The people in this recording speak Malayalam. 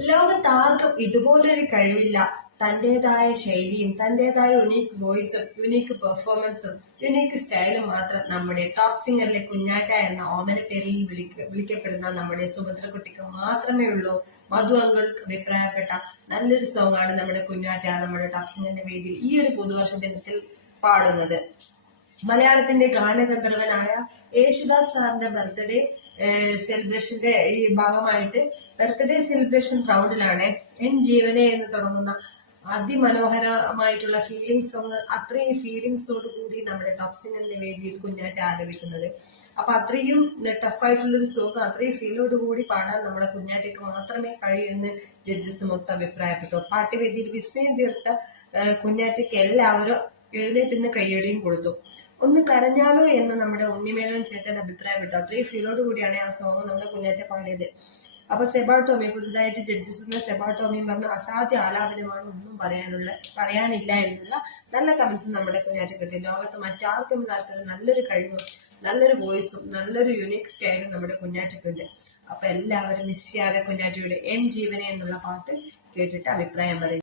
ലോകത്ത് ആർക്കും ഇതുപോലൊരു കഴിവില്ല. തന്റേതായ ശൈലിയും തന്റേതായ യുണീക്ക് വോയിസും യുണീക്ക് പെർഫോമൻസും യുണീക്ക് സ്റ്റൈലും മാത്രം നമ്മുടെ ടോപ്പ് സിംഗറിലെ കുഞ്ഞാറ്റ എന്ന ഓമന പേരിൽ വിളിക്ക വിളിക്കപ്പെടുന്ന നമ്മുടെ സുഭദ്രക്കുട്ടിക്ക് മാത്രമേ ഉള്ളൂ. മധു അങ്കിൾക്ക് അഭിപ്രായപ്പെട്ട നല്ലൊരു സോങ് ആണ് നമ്മുടെ കുഞ്ഞാറ്റ നമ്മുടെ ടോപ്പ് സിംഗറിന്റെ വേദിയിൽ ഈ ഒരു പുതുവർഷ ദിനത്തിൽ പാടുന്നത്. മലയാളത്തിന്റെ ഗാനഗന്ധർവനായ യേശുദാസ് സാറിന്റെ ബർത്ത്ഡേ സെലിബ്രേഷന്റെ ഈ ഭാഗമായിട്ട് ബർത്ത്ഡേ സെലിബ്രേഷൻ ക്രൗഡിലാണ്. എൻ ജീവനെ എന്ന് തുടങ്ങുന്ന അതിമനോഹരമായിട്ടുള്ള ഫീലിംഗ് സോങ് അത്രയും ഫീലിംഗ്സോട് കൂടി നമ്മുടെ ടോപ്പ് സിംഗറിന്റെ വേദിയിൽ കുഞ്ഞാറ്റ ആലപിക്കുന്നത്. അപ്പൊ അത്രയും ടഫായിട്ടുള്ള ഒരു സോങ് അത്രയും ഫീലോട് കൂടി പാടാൻ നമ്മുടെ കുഞ്ഞാറ്റയ്ക്ക് മാത്രമേ കഴിയുമെന്ന് ജഡ്ജസ് മൊത്തം അഭിപ്രായപ്പെട്ടു. പാട്ടുവേദിയിൽ വിസ്മയം തീർത്ത കുഞ്ഞാറ്റയ്ക്ക് എല്ലാവരും എഴുന്നേറ്റ് കയ്യടിയും കൊടുത്തു. ഒന്ന് കരഞ്ഞാലോ എന്ന് നമ്മുടെ ഉണ്ണിമേനോൻ ചേട്ടൻ അഭിപ്രായപ്പെട്ടു അത്രയും ഫീലോട് കൂടിയാണ് ആ സോങ് നമ്മുടെ കുഞ്ഞേറ്റ പാടിയത്. അപ്പൊ സെബാ ടോമി പുതുതായിട്ട് ജഡ്ജസ് സെബാ ടോമിയും പറഞ്ഞു അസാധ്യ ആലാപനമാണ് ഒന്നും പറയാനുള്ള പറയാനില്ല എന്നുള്ള നല്ല കമന്റ്സ് നമ്മുടെ കുഞ്ഞാറ്റ കിട്ടി. ലോകത്ത് മറ്റാർക്കും ഇല്ലാത്ത നല്ലൊരു കഴിവും നല്ലൊരു വോയിസും നല്ലൊരു യുണീക് സ്റ്റൈലും നമ്മുടെ കുഞ്ഞാറ്റക്കുണ്ട് അപ്പൊ എല്ലാവരും മിസ് ചെയ്യാതെ കുഞ്ഞാറ്റയുടെ എൻ ജീവനെ എന്നുള്ള പാട്ട് കേട്ടിട്ട് അഭിപ്രായം പറയും.